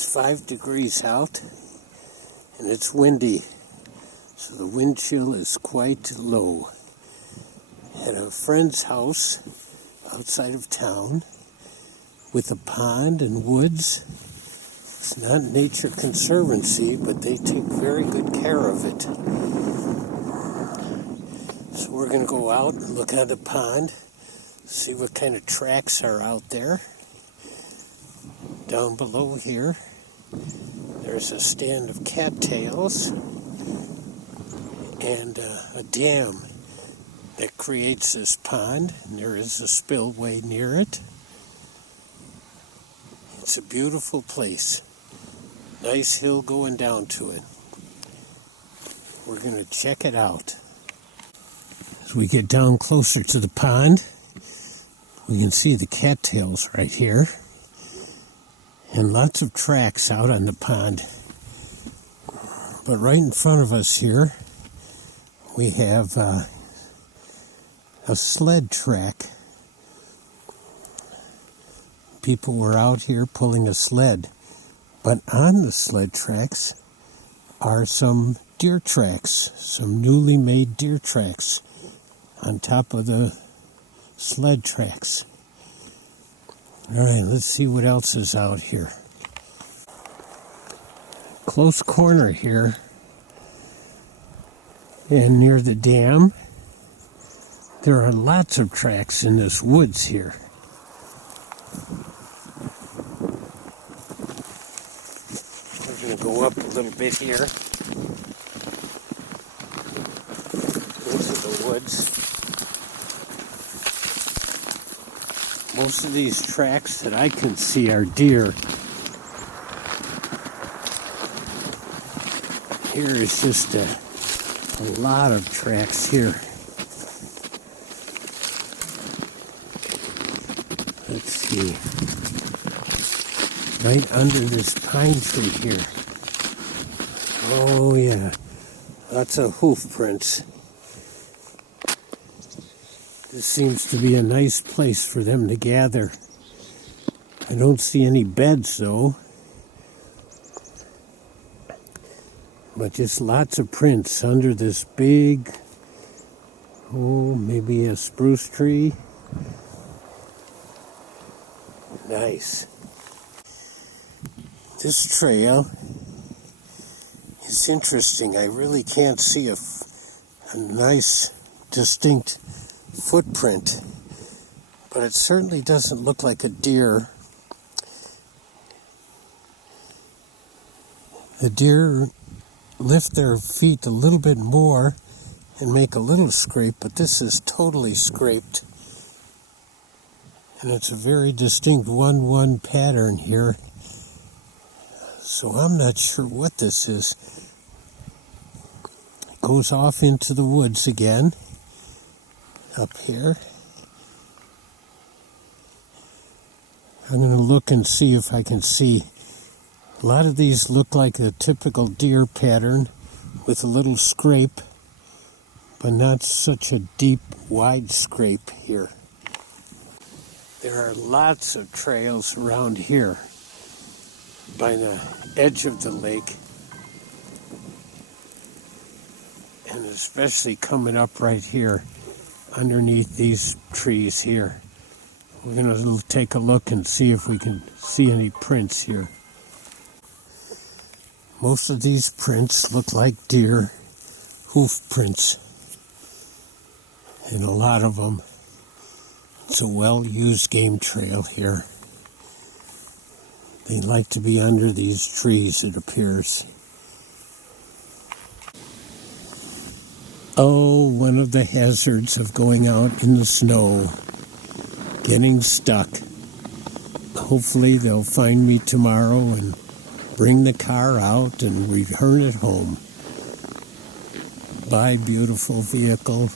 It's 5 degrees out and it's windy, so the wind chill is quite low. At a friend's house outside of town with a pond and woods. It's not Nature Conservancy, but they take very good care of it. So we're going to go out and look at the pond, see what kind of tracks are out there. Down below here, there's a stand of cattails and a dam that creates this pond, and there is a spillway near it. It's a beautiful place. Nice hill going down to it. We're going to check it out. As we get down closer to the pond, we can see the cattails right here. And lots of tracks out on the pond. But right in front of us here, we have a sled track. People were out here pulling a sled. But on the sled tracks are some deer tracks, some newly made deer tracks on top of the sled tracks. All right, let's see what else is out here. Close corner here, and near the dam, there are lots of tracks in this woods here. We're going to go up a little bit here into the woods. Most of these tracks that I can see are deer. Here is just a lot of tracks here. Let's see. Right under this pine tree here. Oh yeah, lots of hoof prints. This seems to be a nice place for them to gather. I don't see any beds though, but just lots of prints under this big, maybe a spruce tree. Nice. This trail is interesting. I really can't see a nice, distinct footprint, but it certainly doesn't look like a deer. The deer lift their feet a little bit more and make a little scrape, but this is totally scraped. And it's a very distinct 1-1 pattern here. So I'm not sure what this is. It goes off into the woods again. Up here. I'm going to look and see if I can see. A lot of these look like a typical deer pattern with a little scrape, but not such a deep, wide scrape here. There are lots of trails around here by the edge of the lake, and especially coming up right here underneath these trees here. We're going to take a look and see if we can see any prints here. Most of these prints look like deer hoof prints, and a lot of them. It's a well-used game trail here. They like to be under these trees, it appears. Oh, one of the hazards of going out in the snow, getting stuck. Hopefully they'll find me tomorrow and bring the car out and return it home. Bye, beautiful vehicle.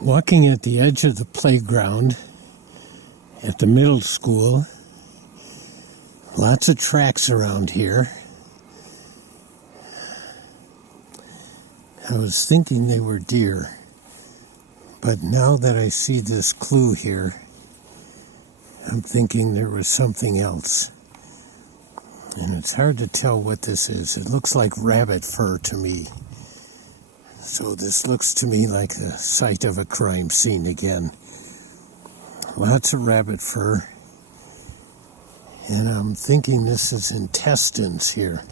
Walking at the edge of the playground at the middle school, lots of tracks around here. I was thinking they were deer, but now that I see this clue here, I'm thinking there was something else. And it's hard to tell what this is. It looks like rabbit fur to me. So this looks to me like the site of a crime scene again. Lots of rabbit fur. And I'm thinking this is intestines here.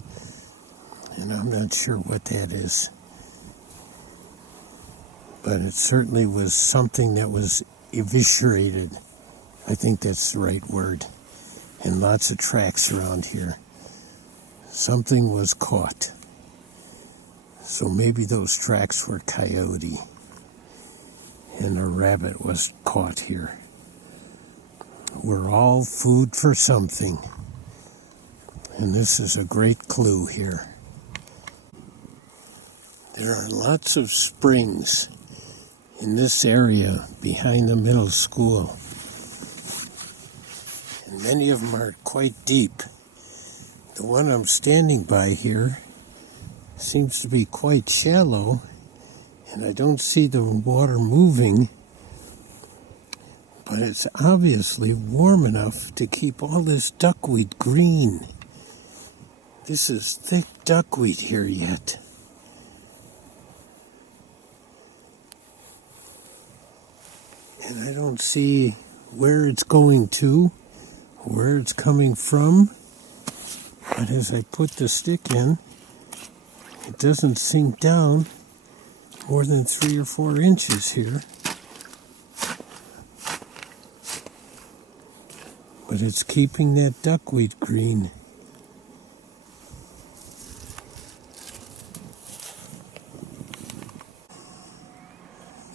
And I'm not sure what that is. But it certainly was something that was eviscerated. I think that's the right word. And lots of tracks around here. Something was caught. So maybe those tracks were coyote. And a rabbit was caught here. We're all food for something. And this is a great clue here. There are lots of springs in this area behind the middle school. And many of them are quite deep. The one I'm standing by here seems to be quite shallow, and I don't see the water moving, but it's obviously warm enough to keep all this duckweed green. This is thick duckweed here yet. And I don't see where it's going to, where it's coming from. But as I put the stick in, it doesn't sink down more than 3 or 4 inches here. But it's keeping that duckweed green.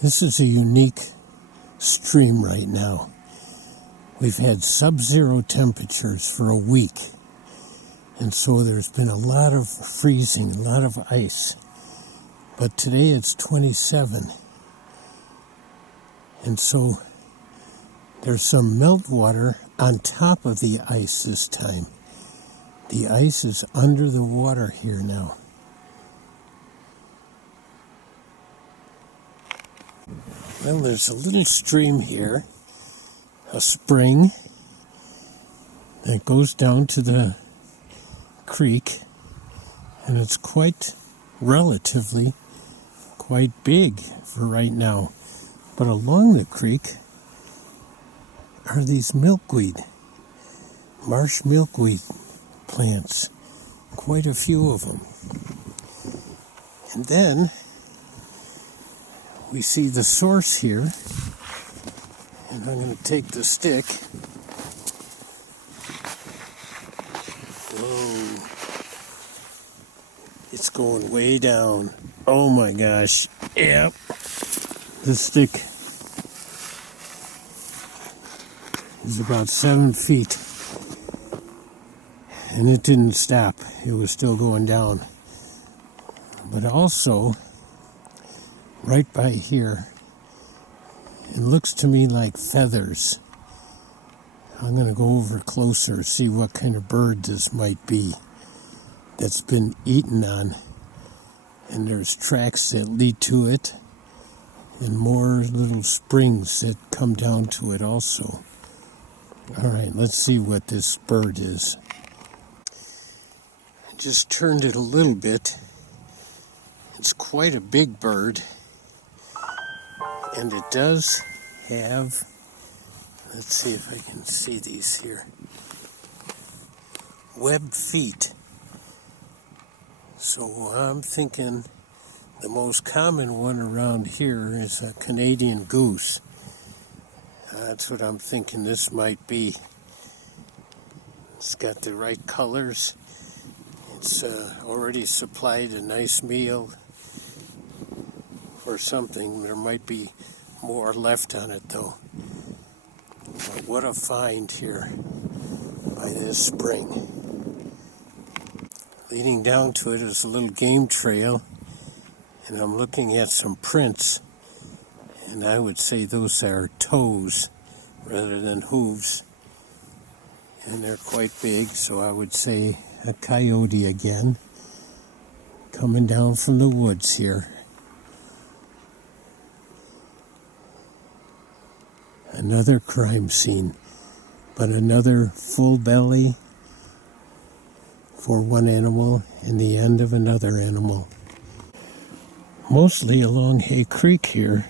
This is a unique stream right now. We've had sub-zero temperatures for a week. And so there's been a lot of freezing, a lot of ice. But today it's 27. And so there's some meltwater on top of the ice this time. The ice is under the water here now. Well, there's a little stream here, a spring that goes down to the creek, and it's relatively quite big for right now. But along the creek are these milkweed, marsh milkweed plants, quite a few of them. And then we see the source here, and I'm going to take the stick. Whoa. It's going way down. Oh my gosh. Yep. This stick is about 7 feet. And it didn't stop. It was still going down. But also, right by here, it looks to me like feathers. I'm going to go over closer, see what kind of bird this might be that's been eaten on. And there's tracks that lead to it, and more little springs that come down to it also. All right, let's see what this bird is. I just turned it a little bit. It's quite a big bird. And it does have, let's see if I can see these here, webbed feet. So I'm thinking the most common one around here is a Canadian goose. That's what I'm thinking this might be. It's got the right colors. It's already supplied a nice meal or something. There might be more left on it though. But what a find here by this spring. Leading down to it is a little game trail, and I'm looking at some prints, and I would say those are toes rather than hooves, and they're quite big, so I would say a coyote again coming down from the woods here. Another crime scene, but another full belly for one animal and the end of another animal. Mostly along Hay Creek here,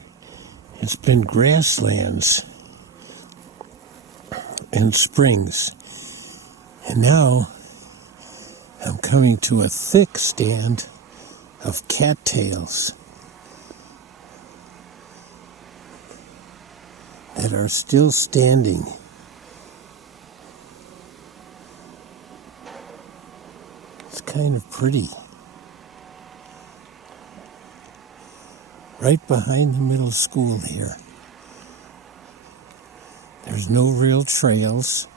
it's been grasslands and springs. And now I'm coming to a thick stand of cattails that are still standing. It's kind of pretty. Right behind the middle school here. There's no real trails.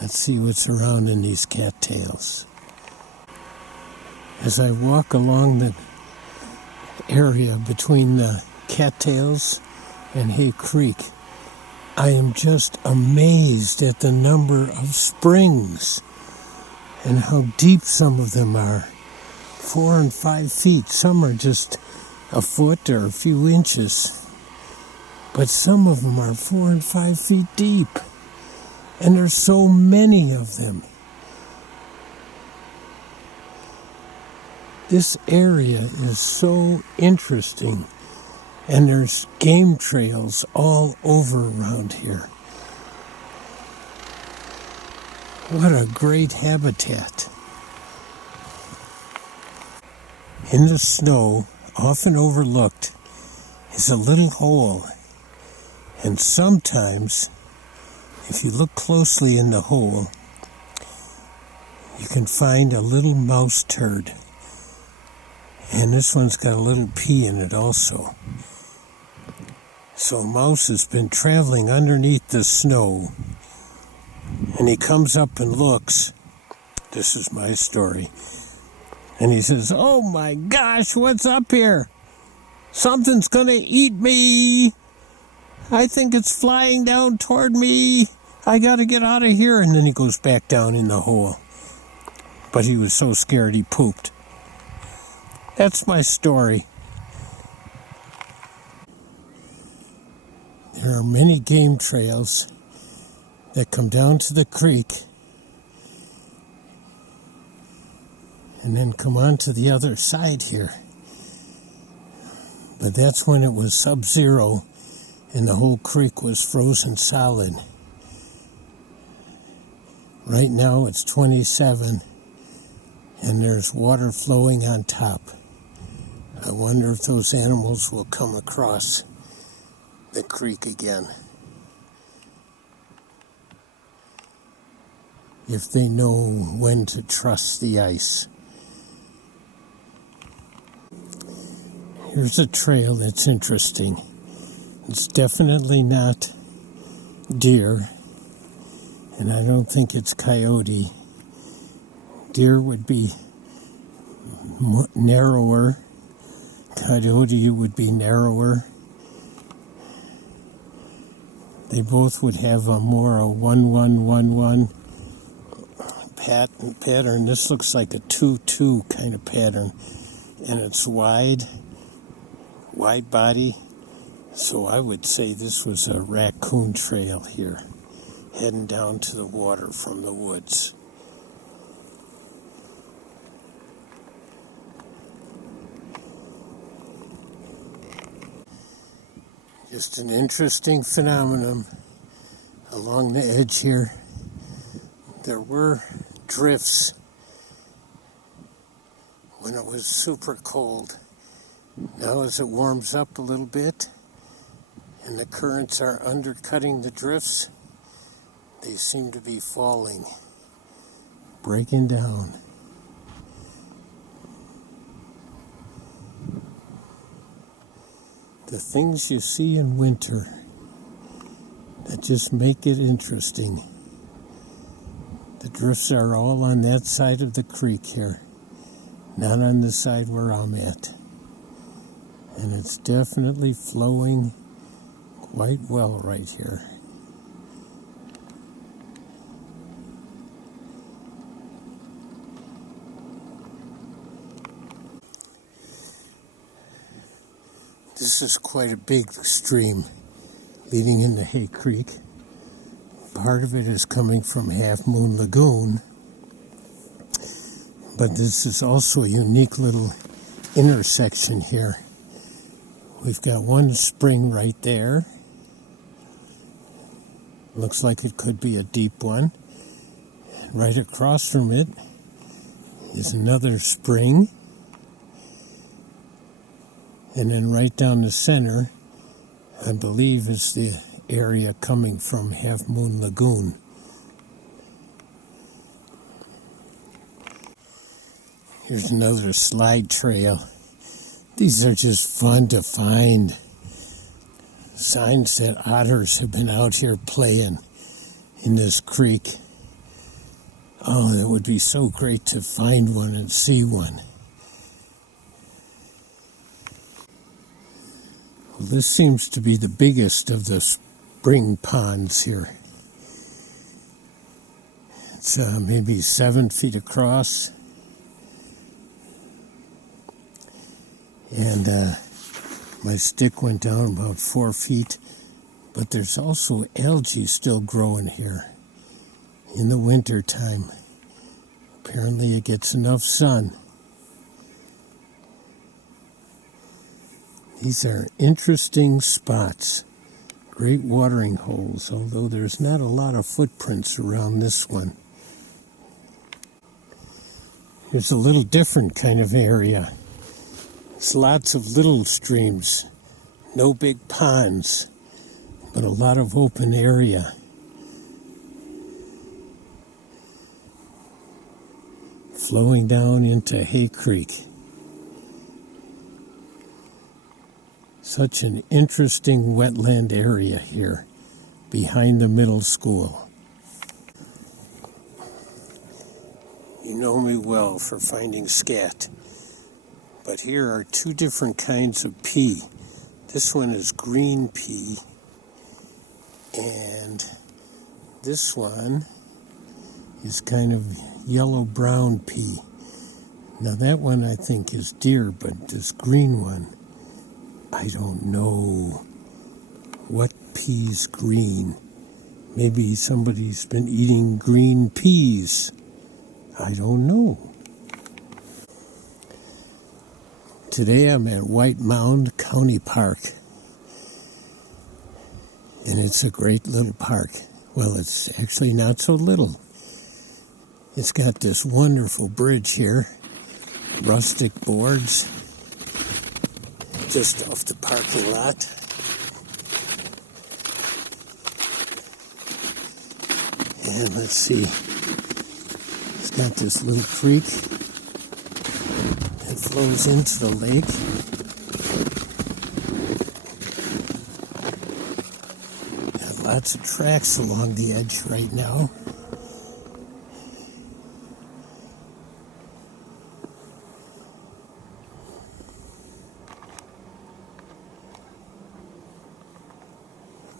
Let's see what's around in these cattails. As I walk along the area between the cattails and Hay Creek, I am just amazed at the number of springs and how deep some of them are. 4 and 5 feet. Some are just a foot or a few inches. But some of them are 4 and 5 feet deep. And there's so many of them. This area is so interesting. And there's game trails all over around here. What a great habitat. In the snow, often overlooked, is a little hole. And sometimes, if you look closely in the hole, you can find a little mouse turd. And this one's got a little pea in it also. So a mouse has been traveling underneath the snow, and he comes up and looks. This is my story. And he says, "Oh my gosh, what's up here? Something's gonna eat me. I think it's flying down toward me. I gotta get out of here." And then he goes back down in the hole. But he was so scared he pooped. That's my story. There are many game trails that come down to the creek and then come on to the other side here. But that's when it was sub-zero and the whole creek was frozen solid. Right now it's 27 and there's water flowing on top. I wonder if those animals will come across the creek again. If they know when to trust the ice. Here's a trail that's interesting. It's definitely not deer, and I don't think it's coyote. Deer would be narrower. Coyote would be narrower. They both would have a 1-1-1-1 pattern. This looks like a 2-2 kind of pattern. And it's wide body. So I would say this was a raccoon trail here, heading down to the water from the woods. Just an interesting phenomenon along the edge here. There were drifts when it was super cold. Now as it warms up a little bit and the currents are undercutting the drifts, they seem to be falling, breaking down. The things you see in winter that just make it interesting. The drifts are all on that side of the creek here, not on the side where I'm at. And it's definitely flowing quite well right here. This is quite a big stream leading into Hay Creek. Part of it is coming from Half Moon Lagoon, but this is also a unique little intersection here. We've got one spring right there. Looks like it could be a deep one. Right across from it is another spring. And then right down the center, I believe, is the area coming from Half Moon Lagoon. Here's another slide trail. These are just fun to find. Signs that otters have been out here playing in this creek. Oh, that would be so great to find one and see one. Well, this seems to be the biggest of the spring ponds here. It's maybe 7 feet across. And my stick went down about 4 feet. But there's also algae still growing here in the winter time. Apparently it gets enough sun. These are interesting spots. Great watering holes, although there's not a lot of footprints around this one. Here's a little different kind of area. It's lots of little streams, no big ponds, but a lot of open area. Flowing down into Hay Creek. Such an interesting wetland area here behind the middle school. You know me well for finding scat, but here are two different kinds of pea. This one is green pea, and this one is kind of yellow-brown pea. Now that one I think is deer, but this green one, I don't know what pea's green. Maybe somebody's been eating green peas. I don't know. Today I'm at White Mound County Park. And it's a great little park. Well, it's actually not so little. It's got this wonderful bridge here. Rustic boards. Just off the parking lot. And let's see. It's got this little creek that flows into the lake. Got lots of tracks along the edge right now.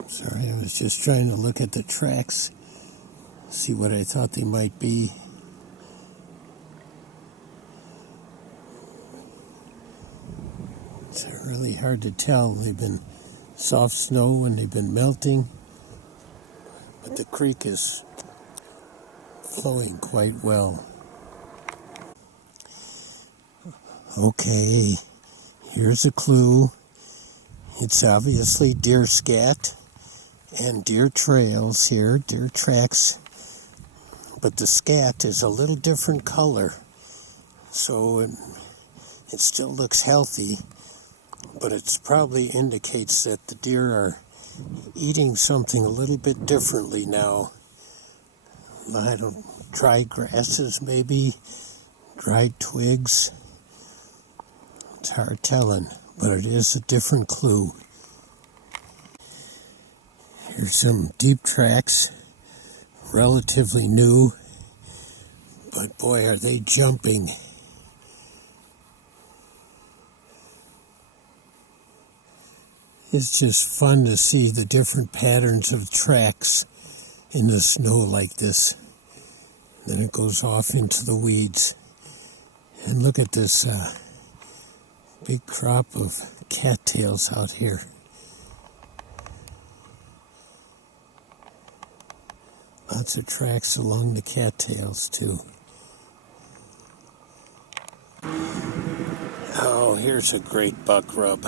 Sorry, I was just trying to look at the tracks, see what I thought they might be. It's really hard to tell. They've been soft snow and they've been melting, but the creek is flowing quite well. Okay, here's a clue. It's obviously deer scat. And deer trails here, deer tracks, but the scat is a little different color, so it still looks healthy, but it probably indicates that the deer are eating something a little bit differently now. I don't, dried grasses maybe, dried twigs. It's hard telling, but it is a different clue. Here's some deep tracks, relatively new, but boy, are they jumping. It's just fun to see the different patterns of tracks in the snow like this. Then it goes off into the weeds. And look at this big crop of cattails out here. Lots of tracks along the cattails too. Oh, here's a great buck rub.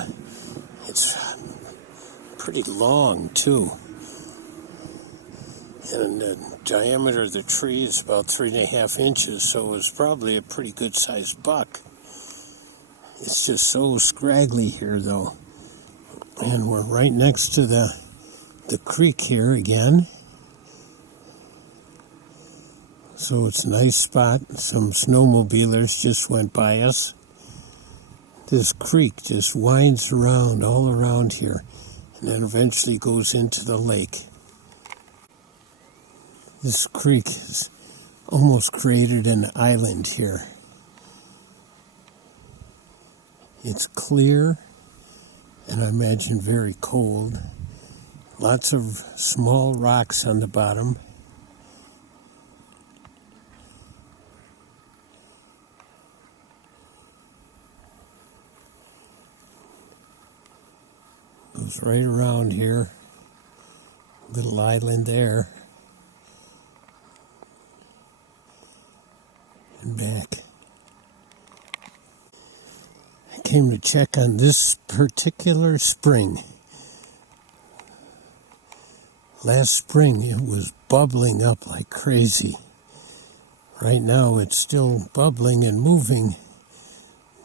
It's pretty long too. And the diameter of the tree is about 3.5 inches, so it was probably a pretty good sized buck. It's just so scraggly here though. And we're right next to the creek here again. So it's a nice spot. Some snowmobilers just went by us. This creek just winds around all around here and then eventually goes into the lake. This creek has almost created an island here. It's clear and I imagine very cold. Lots of small rocks on the bottom. Goes right around here. Little island there. And back. I came to check on this particular spring. Last spring it was bubbling up like crazy. Right now it's still bubbling and moving,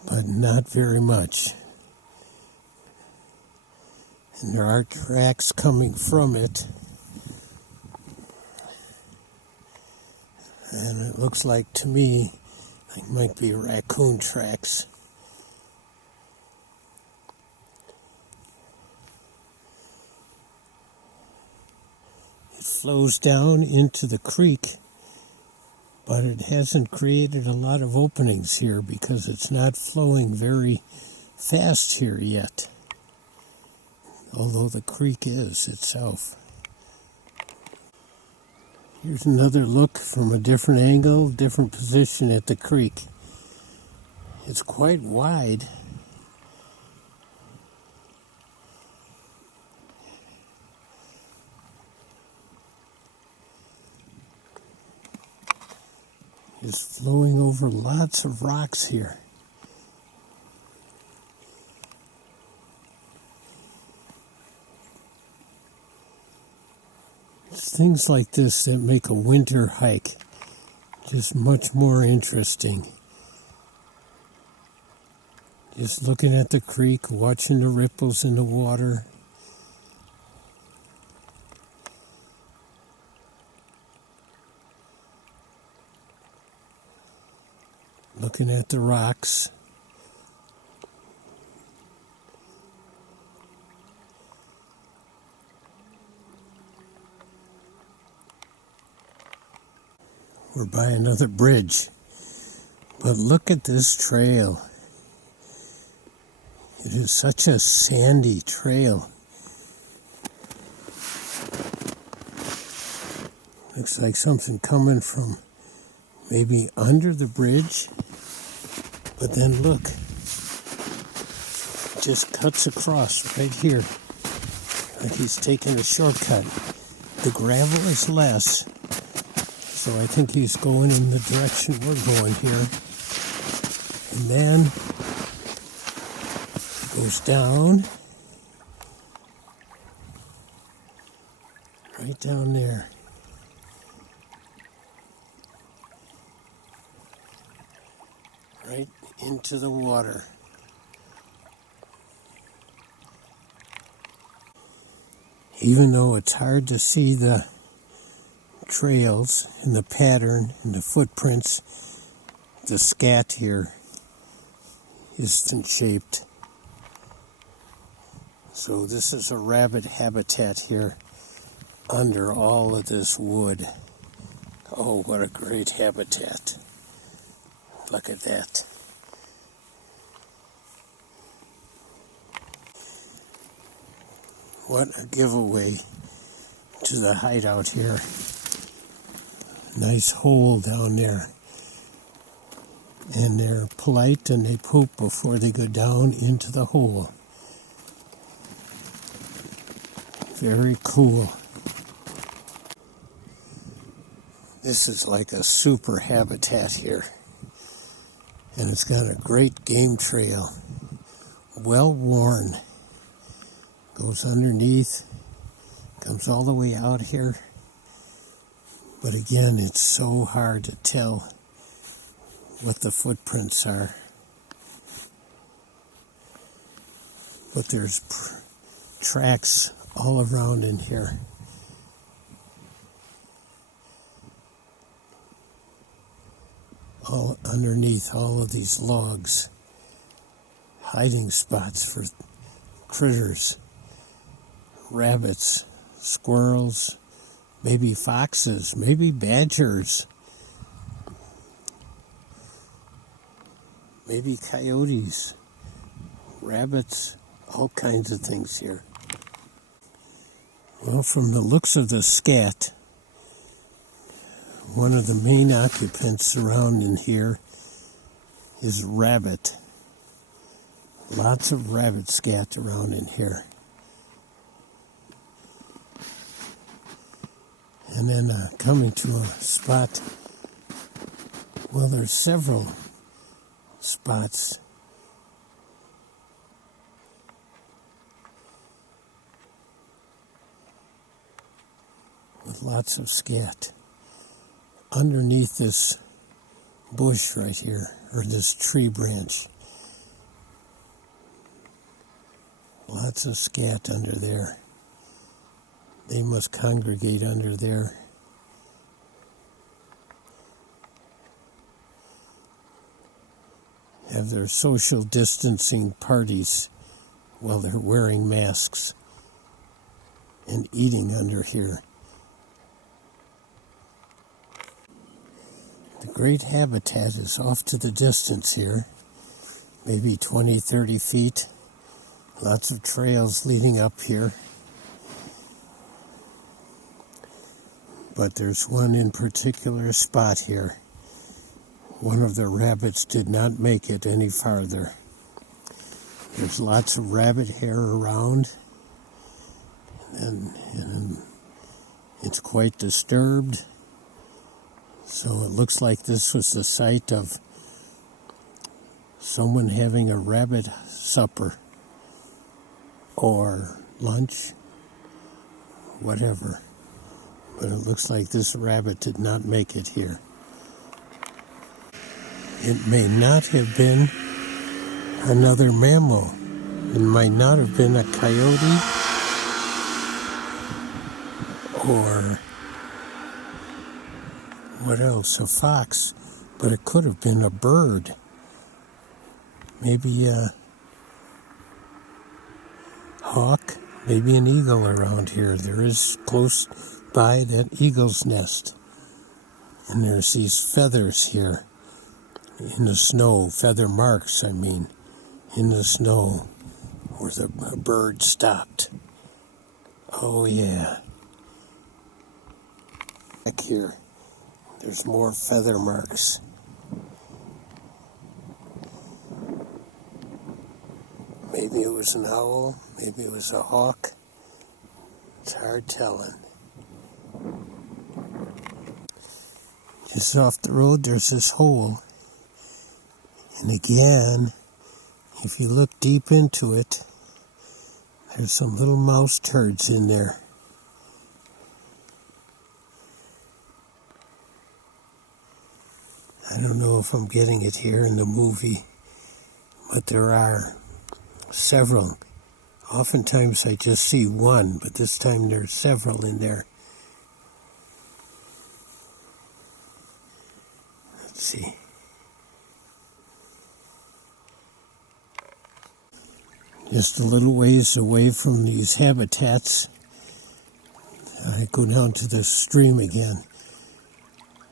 but not very much. And there are tracks coming from it. And it looks like to me, it might be raccoon tracks. It flows down into the creek, but it hasn't created a lot of openings here because it's not flowing very fast here yet. Although the creek is itself. Here's another look from a different angle, different position at the creek. It's quite wide. It's flowing over lots of rocks here. It's things like this that make a winter hike just much more interesting. Just looking at the creek, watching the ripples in the water. Looking at the rocks. We're by another bridge. But look at this trail. It is such a sandy trail. Looks like something coming from maybe under the bridge. But then look. It just cuts across right here. Like he's taking a shortcut. The gravel is less. So I think he's going in the direction we're going here. And then he goes down. Right down there. Right into the water. Even though it's hard to see the trails and the pattern and the footprints, the scat here isn't shaped. So this is a rabbit habitat here under all of this wood. Oh, what a great habitat. Look at that. What a giveaway to the hideout here. Nice hole down there. And they're polite and they poop before they go down into the hole. Very cool. This is like a super habitat here. And it's got a great game trail. Well worn. Goes underneath. Comes all the way out here. But again, it's so hard to tell what the footprints are. But there's tracks all around in here. All underneath all of these logs. Hiding spots for critters, rabbits, squirrels, maybe foxes, maybe badgers, maybe coyotes, rabbits, all kinds of things here. Well, from the looks of the scat, one of the main occupants around in here is rabbit. Lots of rabbit scat around in here. And then coming to a spot, well, there's several spots. With lots of scat. Underneath this bush right here, or this tree branch. Lots of scat under there. They must congregate under there. Have their social distancing parties while they're wearing masks and eating under here. The great habitat is off to the distance here, maybe 20, 30 feet. Lots of trails leading up here. But there's one in particular spot here. One of the rabbits did not make it any farther. There's lots of rabbit hair around, and it's quite disturbed. So it looks like this was the site of someone having a rabbit supper or lunch, whatever. But it looks like this rabbit did not make it here. It may not have been another mammal. It might not have been a coyote or what else? A fox. But it could have been a bird. Maybe a hawk, maybe an eagle around here. There is close by that eagle's nest. And there's these feathers here in the snow, feather marks, I mean, in the snow where the bird stopped. Oh yeah. Back here, there's more feather marks. Maybe it was an owl, maybe it was a hawk. It's hard telling. Just off the road, there's this hole. And again, if you look deep into it, there's some little mouse turds in there. I don't know if I'm getting it here in the movie, but there are several. Oftentimes I just see one, but this time there's several in there. Let's see. Just a little ways away from these habitats, I go down to the stream again.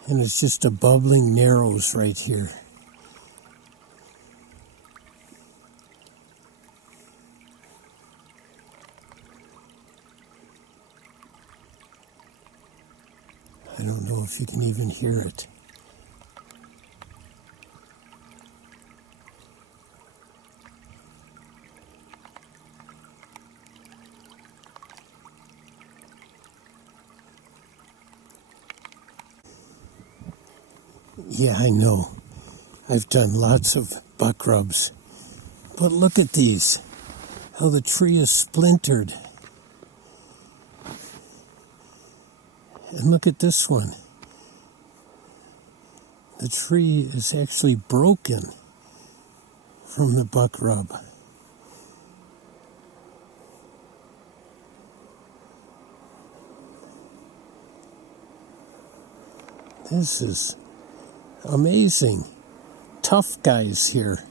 And it's just a bubbling narrows right here. I don't know if you can even hear it. Yeah, I know. I've done lots of buck rubs. But look at these. How the tree is splintered. And look at this one. The tree is actually broken from the buck rub. This is amazing. Tough guys here.